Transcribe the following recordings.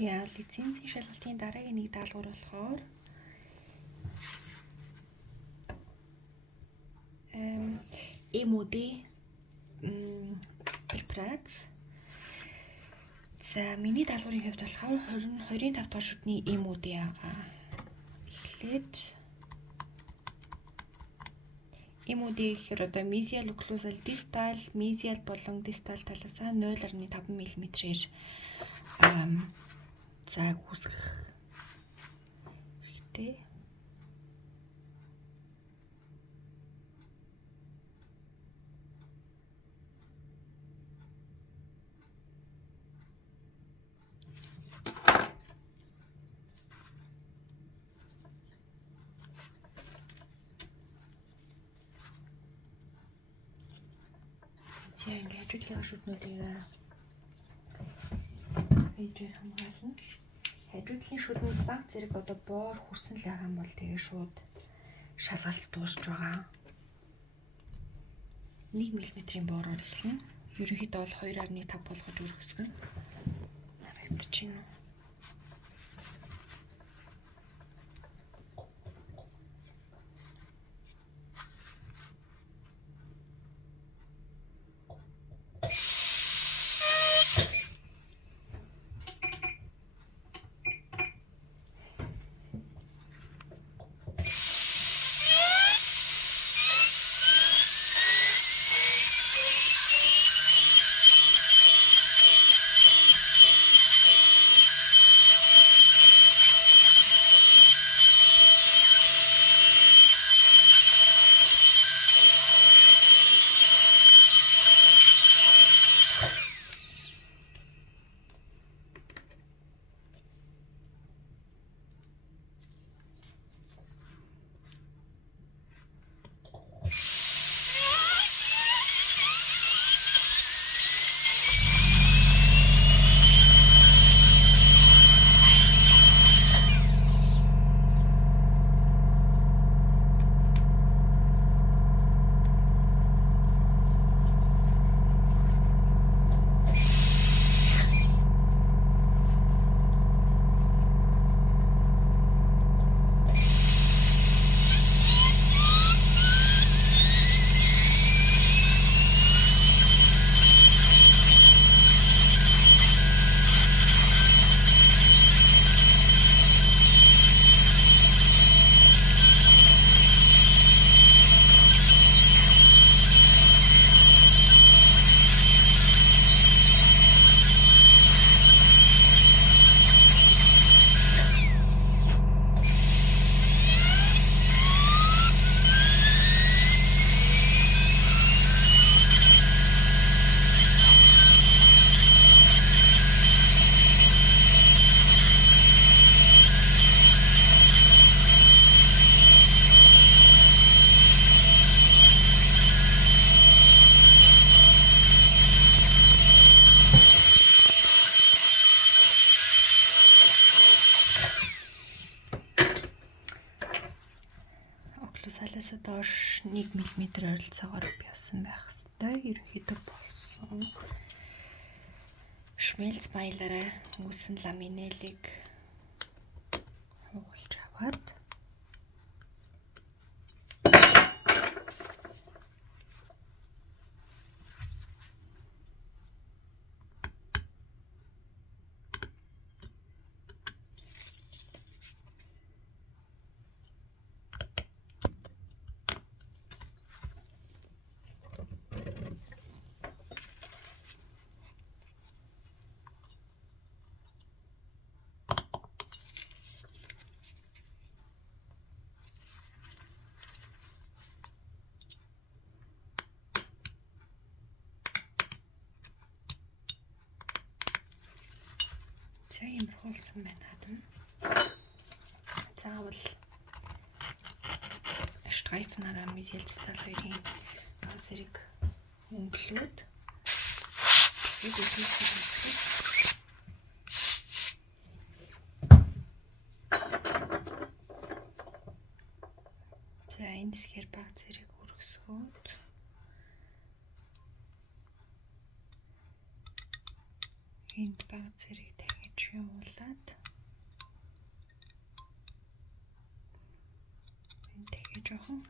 Яа, лицензийн шалгалтын дараагийн нэг даалгавар болохоор MOD препарац. За миний даалгаврын хувьд болохоор 22-ын 5 дахь шүдний MOD байгаа. Эхлээд MOD гэхээр одоо mesial occlusal distal, mesial болон distal талаасаа 0.5 мм-ээр зааг үүсгэх хэрэгтэй. За ингээд хажуудлын шүднүүдийг ээжээр хамгаална. Хажуудлын шүднүүд баг зэрэг одоо боор хүрсэн л байгаа юм бол тэгээ шууд шалгалт дуусч байгаа. 1 мм-ийн боороор эхэлнэ. Ерөнхийдөө бол 2.5 болгож өргөсгөн. Харагдчихэв нь. Салаас доош 1 мм ойролцоогоор бясан байх ёстой. Ерөнхийдөө болсон. Шмэлц баялаараа үүсэн ламинелийг хуулж аваад ийм хуулсан байна хатна. Заавал штрайфнараа mesial distal хоёрын зэрэг өнгөлөөд за энэ хэсгээр баг зэрэг өргөсгөөд энд баг зэрэг дахиж явуулаад дахиж жоохон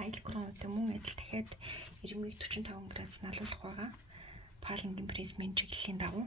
Тайлбарууд мөн адил дахиад 90-45 градус налуулах байгаа. Паленгийн призмын чиглэлийн дагуу.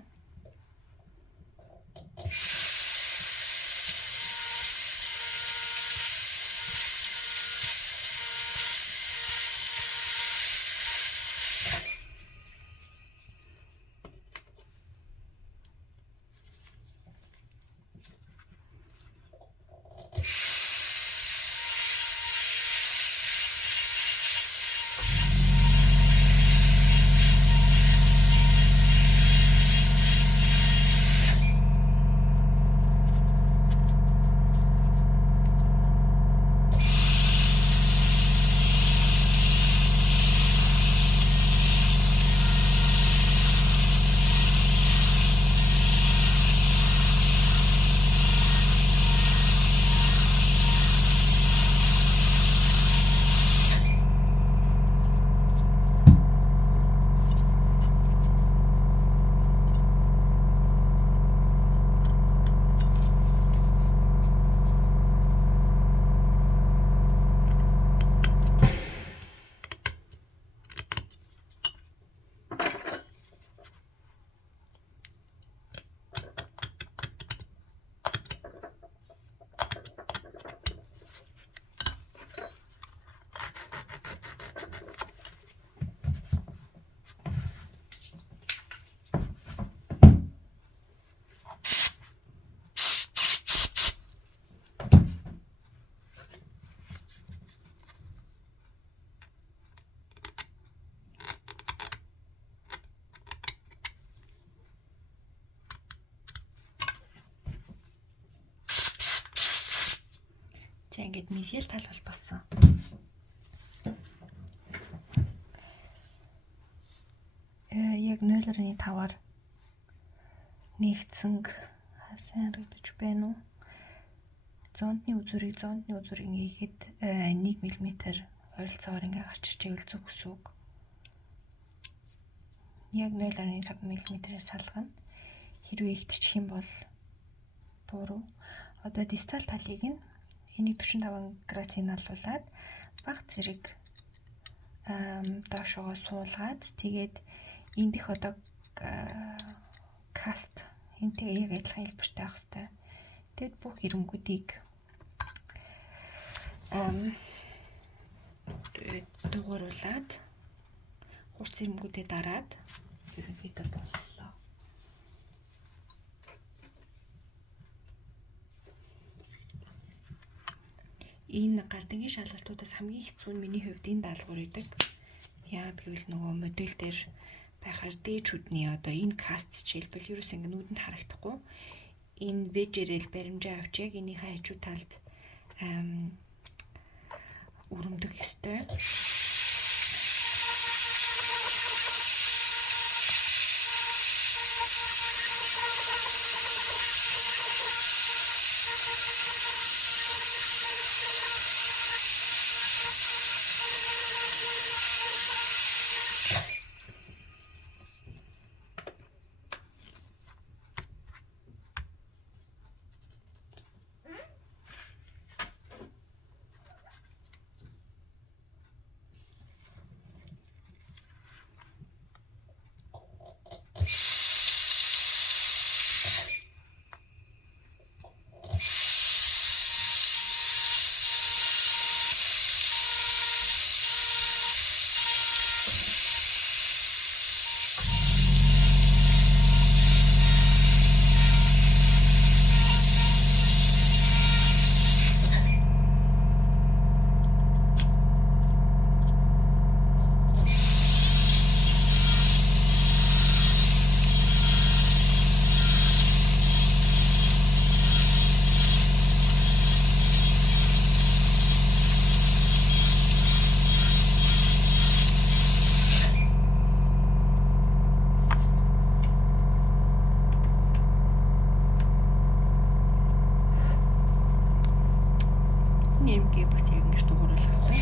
За ингээд мисэл тал бол болсон. Яг 0.5-аар нэгдсэн сайн харагдаж байна уу? Зондны үзүүрийг хийхэд 1 мм ойролцоогоор ингээ гарч ирчихвэл зүг үсэг. Яг 0.5 мм-ээс салгана. Хэрвээ ихтчих юм бол буруу. Одоо дистал талыг нь энийг 45 градусыг налуулад бага зэрэг доошогоо суулгаад тэгээд энд их одоо каст энтэй яг адилхан хэлбэртэй авах хэрэгтэй. Тэгэд бүх ирэнгүүдийг дугууруулад хурц ирэнгүүдэд дараад ерөнхийдөө боллоо. Энэ гардынгийн шалгалтуудаас хамгийн хэцүү нь миний хувьд энэ даалгавар байдаг. Яагаад гэвэл нөгөө модель дээр байхаар дээчүүдний одоо энэ каст жишээлбэл ерөөс ингэ нүдэнд харагдахгүй. Энэ вежерэл баримжаа авч яг энийхээ хажуу талд өрөмдөх ёстой. гээ бас яг нэг дугууруулах хэрэгтэй.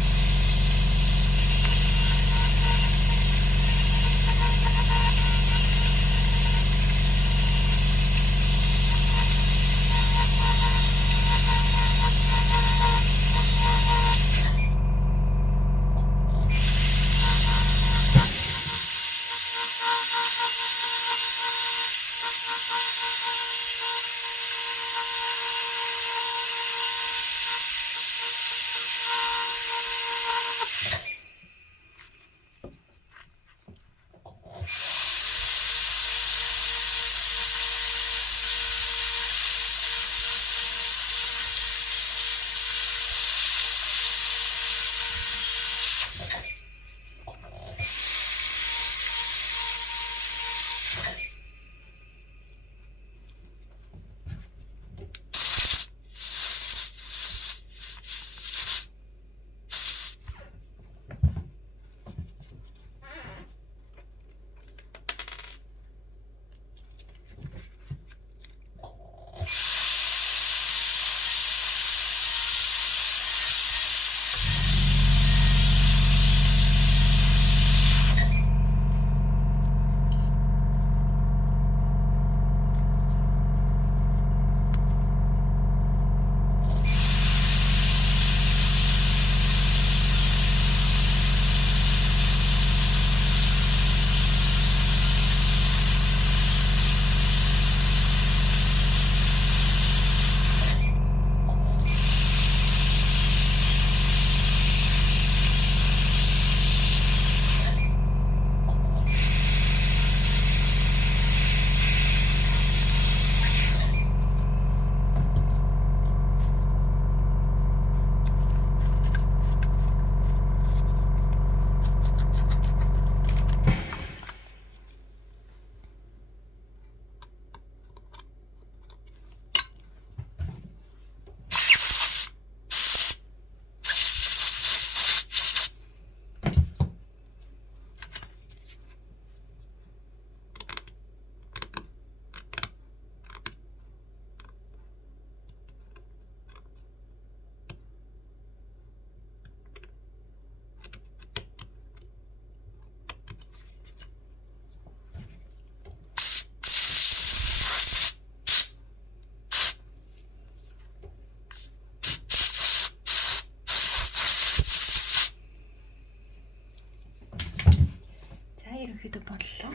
Ерөнхийдөө боллоо.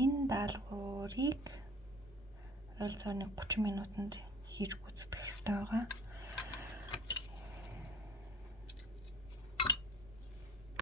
Энэ даалгаврыг ойролцоогоор 30 минутанд хийж гүйцэтгэх хэрэгтэй байгаа.